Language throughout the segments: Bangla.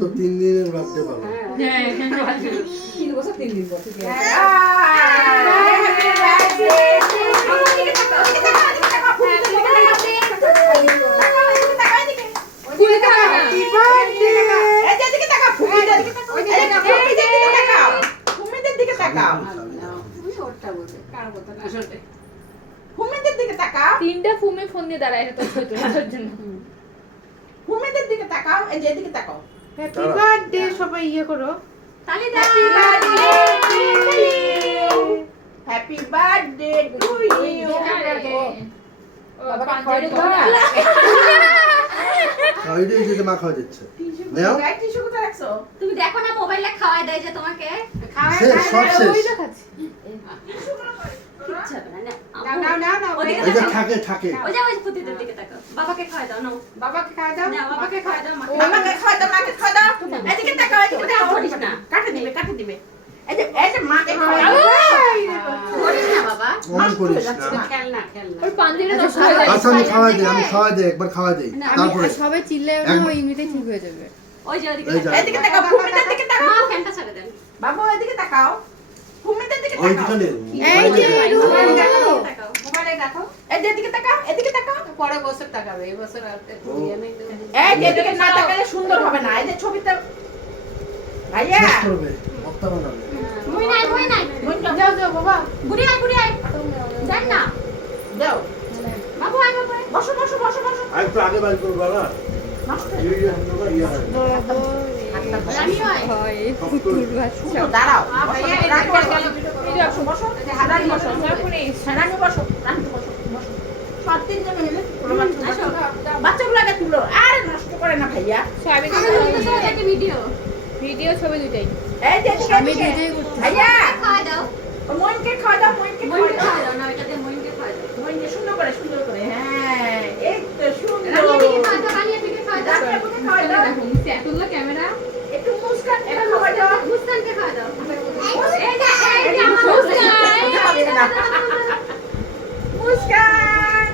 তো 3 দিনের রাখতে পারো। হ্যাঁ 3 বছর 3 দিন বছর। তিনটা ফুমে ফোন দিয়ে দাঁড়ায় তো ছবি তোলার জন্য। ফুমেদের দিকে তাকাও, এই যে এদিকে তাকাও। হ্যাপি বার্থডে সবাই ইয়ে করো। তালি দাও। Happy birthday to you. বাবা খাওয়াই দাও। খাওয়াই দিয়ে যেতে মা খাওয়া দিচ্ছে। নাও টিস্যু কোথায় রাখছো? তুমি দেখো না মোবাইলে খাওয়াই দেয় যে তোমাকে। শেষ সব শেষ। ওইটা খাচ্ছি। কিচ্ছু হবে না, নাও। ওদিকে এই যে তাকাও। থাকে ওই যে ওই পুতিদের দিকে তাকাও। বাবাকে খাওয়াই দাও নাও। বাবাকে খাওয়া দাও। না বাবাকে খাওয়াই দাও মাকে। আমাকে খাওয়াই দাও, মাকে খাওয়াই দাও। এদিকে তাকাও, এদিকে তাকাও। ধরিস না। কাটে দিবে। এই যে মাকে খাওয়াই দাও। ধরিস না বাবা। অন করিস না। খেলনা। ওর পাঞ্জিটা নষ্ট হয়ে যায়। আচ্ছা আমি খাওয়াই দিই একবার খাওয়াই দিই তারপরে সবাই চিল্লায় না ওই এমনিতেই ঠিক হয়ে যাবে। ওই যে ওদিকে এই যে। তাকাও। এদিকে তাকাও, ফুমেদের দিকে তাকাও। মা ফ্যানটা ছেড়ে দেন। বাবু এদিকে তাকাও। ফুমেদের দিকে ওই তাকাও। দিকে এই যে মোবাইলে তাকাও। তাকাও। মোবাইলে তাকাও। এই যে এদিকে তাকাও, এদিকে তাকাও। পরে বছর তাকাবে, এই বছর আর ইয়ে নেই। এই যে এদিকে না তাকালে সুন্দর হবে না। এই যে ছবিতে ভাইয়া শেষ করবে বক্তা বানাবে মুই নাই। যাও বাবা। বুড়ি আয়। যান না। দাও। বাবু আয় বাবু আয়। বসো। আর একটু আগে বাড়ি করবো না নষ্ট এই আমরা ইয়া হয় রানিও আয়। হয় ফুটুর বাচ্চা। শুনো দাঁড়াও। ভাইয়া, বসো, রানী বসো। এই যে বসো। রানী বসো। রানী বসো। সব তিনজন মিলে আসো। বাচ্চাগুলোকে তুলো। আরে নষ্ট করে না ভাইয়া। স্বামী একটা ভিডিও। ভিডিও ছবি দুটাই। এই যে আমি দুটোই করতে ভাইয়া খাওয়াই দাও। মইনকে খাওয়া দাও, মইনকে মইনকে খাওয়া খাওয়াই দাও। দাও না, ওইটা দিয়ে মইনকে খাওয়াই দাও। মইনকে সুন্দর করে। হ্যাঁ, এই তো সুন্দর। রানিয়া থেকে খাওয়াই দাও। রানীকে খাওয়া দাও। তুললো ক্যামেরা। একটু মুস্কান এটা খাওয়া দাও। মুস্কানকে খাওয়াই দাও। এই যে আমার মুস্কান।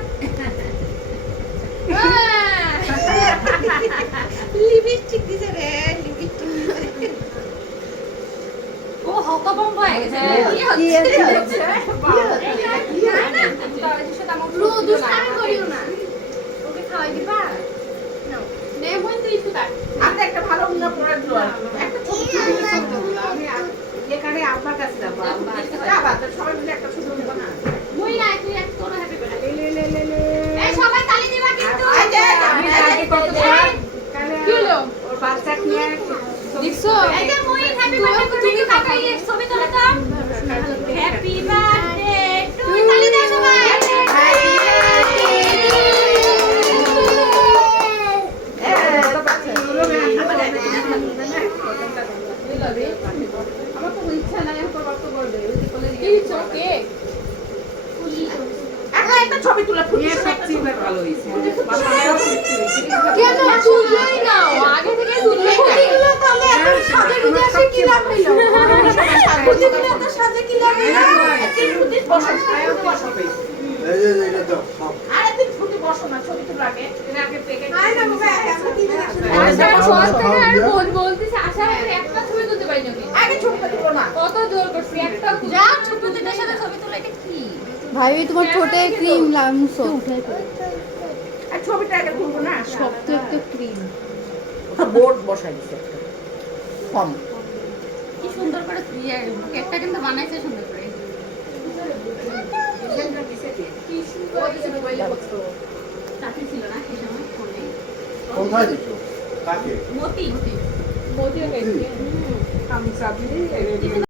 লিপস্টিক দিছে রে, লিপস্টিক দিছে। ও হতভম্ব হয়ে গেছে। কি হচ্ছে? দুষ্টামি করিও না। ওকে খাওয়াই দিবা? নাও। নে বোন তুই একটু কাট। আপনি একটা ভালো উন্নত করে দিল। একটা ছবি আমি এখানে আপনার কাছে যাবো। যাবা তো সবাই মিলে একটা ছবি নেব না। মুই না তুই এক তোর হ্যাপি বার্থডে। এই সবাই তালি দিবা কিন্তু। এই যে, আমি আগে কত কি হলো? ওর বাচ্চা নিয়ে দেখছো? এই যে মুই হ্যাপি বার্থডে তুমি কি তাকাই ছবি তোলো তো। হ্যাপি বার্থডে তুই তালি দাও সবাই। আমার তো ইচ্ছা নাই এখন কত করবে ওই বলে কি চোখে? একটা ছবি তুলে নিয়ে সবচেয়ে ভালো হয়েছে কেন তুললোই না? আগে থেকে তুললে এগুলো তাহলে এখন সাজে গুজে আসে কি লাভ হইলো? প্রতিদিন এত সাজে কি লাভ হইলো? তিন ফুটি বসো, বসো। এই যে এটা দাও খাও আরে তিন ফুটি বসো না, ছবি তুলো আগে। আগে প্যাকেট আয় না বাবা, আমরা তিন দিন আসলে। আসার পর থেকে আর বলতেছে আসার পরে একটা ছবি তুলতে পারি না। আগে ছবিটা তুলো না। কত জোর করছি একটা যা ছোটদের সাথে ছবি তোলো এটা কি? ভাই তোমার ঠোঁটে ক্রিম লাগামছো। আর ছবিটা আগে তুলবো না। শক্ত একটা ক্রিম। বোর্ড বসাই দিছে একটা। কম। কি সুন্দর করে কেকটা কিন্তু বানাইছে সুন্দর করে। চাকরি ছিল না সেই সময় ফোনে। কোথায় দিছো কাকে মতি। মতিও গেছে। আমি সাবলি